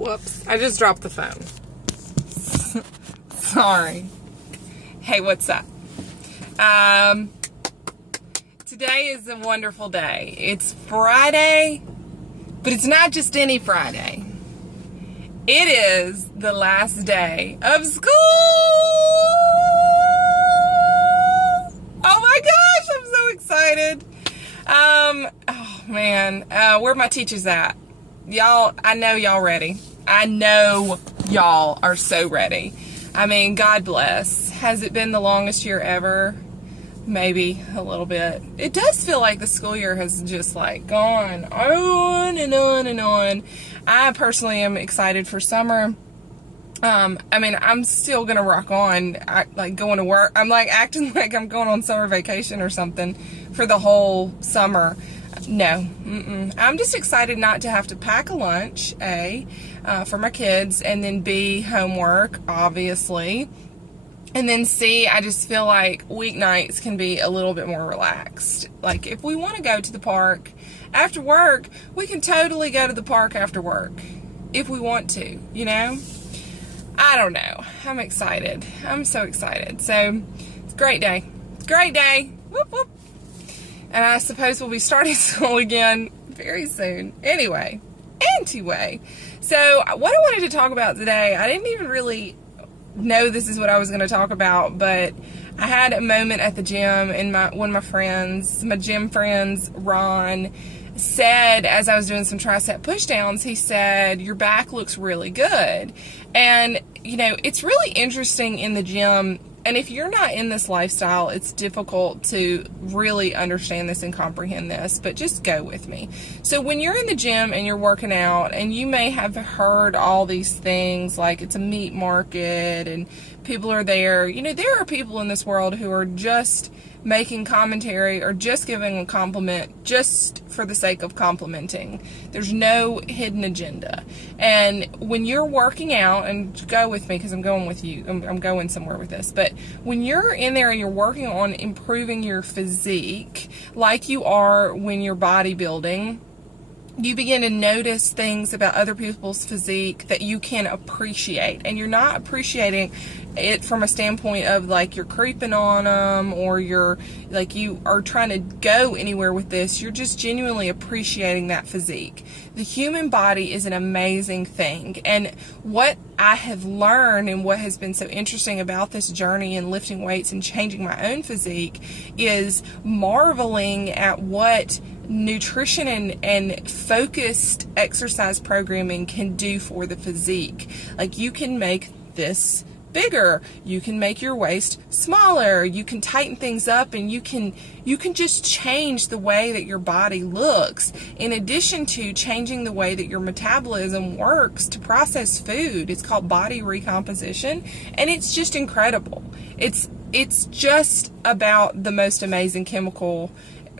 Whoops. I just dropped the phone. Sorry. Hey, what's up? Today is a wonderful day. It's Friday, but it's not just any Friday. It is the last day of school! Oh my gosh, I'm so excited. Oh man, where my teachers at? Y'all, I know y'all ready. I know y'all are so ready. I mean, God bless. Has it been the longest year ever? Maybe a little bit. It does feel like the school year has just like gone on and on and on. I personally am excited for summer. I mean, I'm still gonna rock on, like going to work. I'm like acting like I'm going on summer vacation or something for the whole summer. No, I'm just excited not to have to pack a lunch, A, for my kids, and then B, homework, obviously. And then C, I just feel like weeknights can be a little bit more relaxed. Like, if we want to go to the park after work, we can totally go to the park after work. If we want to, you know? I don't know. I'm excited. I'm so excited. So, it's a great day. It's a great day. Whoop, whoop. And I suppose we'll be starting school again very soon. Anyway. So, what I wanted to talk about today, I didn't even really know this is what I was going to talk about, but I had a moment at the gym, and one of my friends, my gym friends, Ron, said, as I was doing some tricep pushdowns, he said, your back looks really good. And, you know, it's really interesting in the gym, and if you're not in this lifestyle, it's difficult to really understand this and comprehend this, but just go with me. So when you're in the gym and you're working out, and you may have heard all these things like it's a meat market and people are there, you know, there are people in this world who are just making commentary or just giving a compliment just for the sake of complimenting. There's no hidden agenda. And when you're working out, and go with me because I'm going with you, I'm going somewhere with this, but when you're in there and you're working on improving your physique like you are when you're bodybuilding, you begin to notice things about other people's physique that you can appreciate, and you're not appreciating it from a standpoint of like you're creeping on them or you're like you are trying to go anywhere with this. You're just genuinely appreciating that physique. The human body is an amazing thing, and what I have learned and what has been so interesting about this journey in lifting weights and changing my own physique is marveling at what nutrition and focused exercise programming can do for the physique. Like, you can make this bigger, you can make your waist smaller, you can tighten things up, and you can just change the way that your body looks, in addition to changing the way that your metabolism works to process food. It's called body recomposition, and it's just incredible. It's just about the most amazing chemical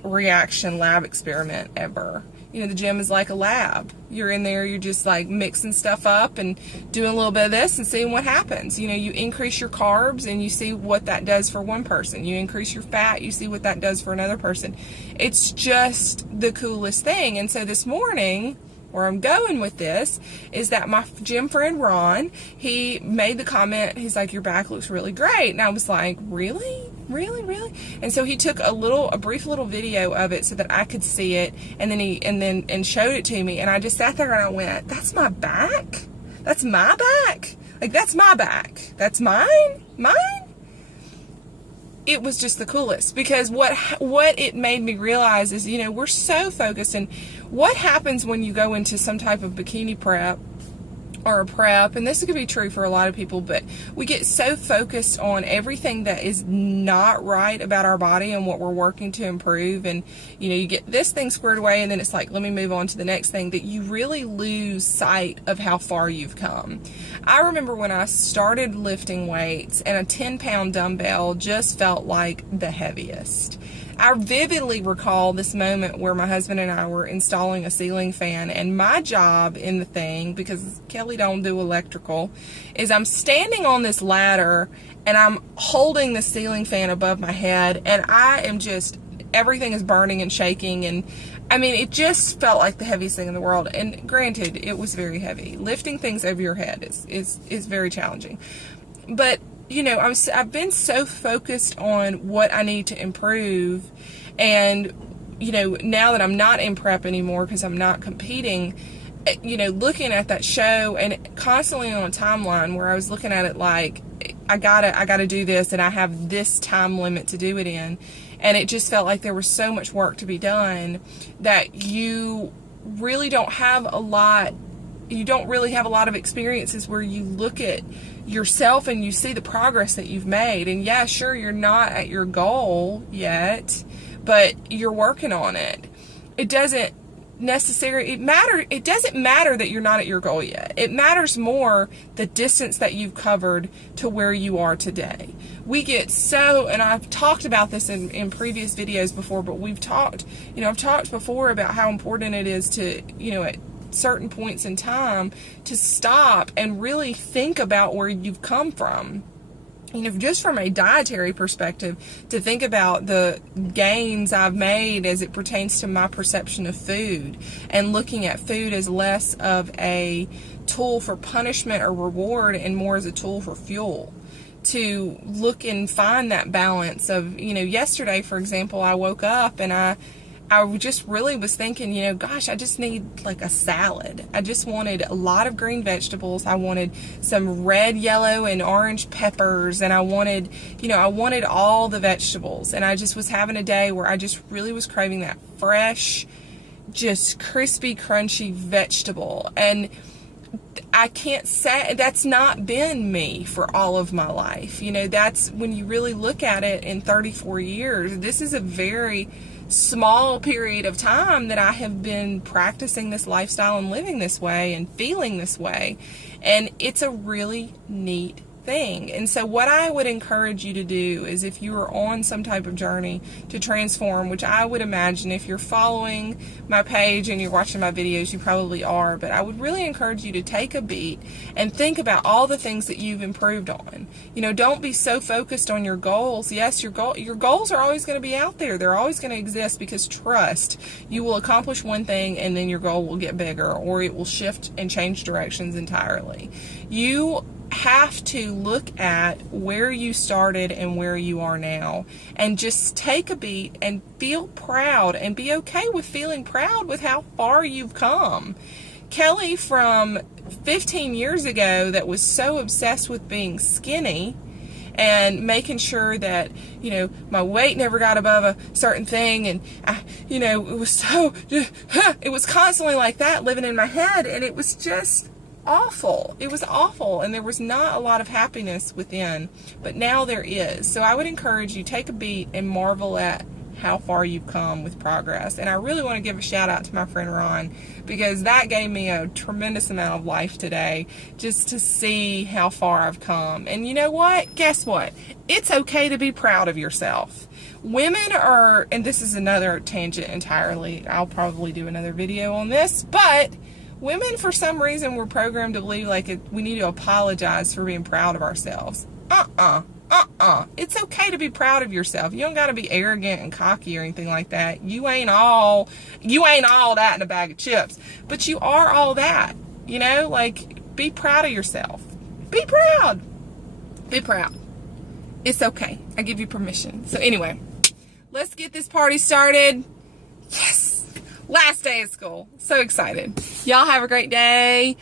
reaction lab experiment ever. You know, the gym is like a lab. You're in there, you're just like mixing stuff up and doing a little bit of this and seeing what happens. You know, you increase your carbs and you see what that does for one person. You increase your fat, you see what that does for another person. It's just the coolest thing. And so this morning, where I'm going with this is that my gym friend Ron, he made the comment, he's like, your back looks really great. And I was like, really? And so he took a brief little video of it so that I could see it, and then showed it to me, and I just sat there and I went, that's my back? That's my back? Like, that's my back. That's mine? It was just the coolest, because what it made me realize is, you know, we're so focused, and what happens when you go into some type of bikini prep or a prep, and this could be true for a lot of people, but we get so focused on everything that is not right about our body and what we're working to improve, and you know, you get this thing squared away, and then it's like, let me move on to the next thing, that you really lose sight of how far you've come. I remember when I started lifting weights, and a 10-pound dumbbell just felt like the heaviest. I vividly recall this moment where my husband and I were installing a ceiling fan, and my job in the thing, because Kelly don't do electrical, is I'm standing on this ladder and I'm holding the ceiling fan above my head, and I am just, everything is burning and shaking, and I mean, it just felt like the heaviest thing in the world. And granted, it was very heavy. Lifting things over your head is very challenging. But, you know, I've been so focused on what I need to improve. And, you know, now that I'm not in prep anymore because I'm not competing, you know, looking at that show and constantly on a timeline where I was looking at it like, I gotta do this and I have this time limit to do it in. And it just felt like there was so much work to be done that you really don't have a lot of experiences where you look at yourself and you see the progress that you've made. And yeah, sure, you're not at your goal yet, but you're working on it. It doesn't matter that you're not at your goal yet. It matters more the distance that you've covered to where you are today. We get so, and I've talked about this in previous videos before, but I've talked before about how important it is to, you know, at certain points in time to stop and really think about where you've come from. You know, just from a dietary perspective, to think about the gains I've made as it pertains to my perception of food, and looking at food as less of a tool for punishment or reward and more as a tool for fuel. To look and find that balance of, you know, yesterday, for example, I woke up and I just really was thinking, you know, gosh, I just need like a salad. I just wanted a lot of green vegetables. I wanted some red, yellow, and orange peppers. And I wanted all the vegetables. And I just was having a day where I just really was craving that fresh, just crispy, crunchy vegetable. And I can't say that's not been me for all of my life. You know, that's when you really look at it in 34 years, this is a very small period of time that I have been practicing this lifestyle and living this way and feeling this way. And it's a really neat thing. And so what I would encourage you to do is, if you are on some type of journey to transform, which I would imagine if you're following my page and you're watching my videos, you probably are, but I would really encourage you to take a beat and think about all the things that you've improved on. You know, don't be so focused on your goals. Yes, your goals are always going to be out there. They're always going to exist, because trust, you will accomplish one thing and then your goal will get bigger, or it will shift and change directions entirely. You have to look at where you started and where you are now, and just take a beat and feel proud, and be okay with feeling proud with how far you've come. Kelly from 15 years ago, that was so obsessed with being skinny and making sure that, you know, my weight never got above a certain thing, and it was constantly like that living in my head, and it was just awful. It was awful, and there was not a lot of happiness within, but now there is. So I would encourage you, take a beat and marvel at how far you've come with progress. And I really want to give a shout out to my friend Ron, because that gave me a tremendous amount of life today, just to see how far I've come. And you know what? Guess what? It's okay to be proud of yourself. Women are, and this is another tangent entirely, I'll probably do another video on this, but women, for some reason, were programmed to believe like we need to apologize for being proud of ourselves. It's okay to be proud of yourself. You don't got to be arrogant and cocky or anything like that. You ain't all that in a bag of chips, but you are all that. You know, like, be proud of yourself. Be proud. Be proud. It's okay. I give you permission. So anyway, let's get this party started. Yes. Last day of school. So excited. Y'all have a great day.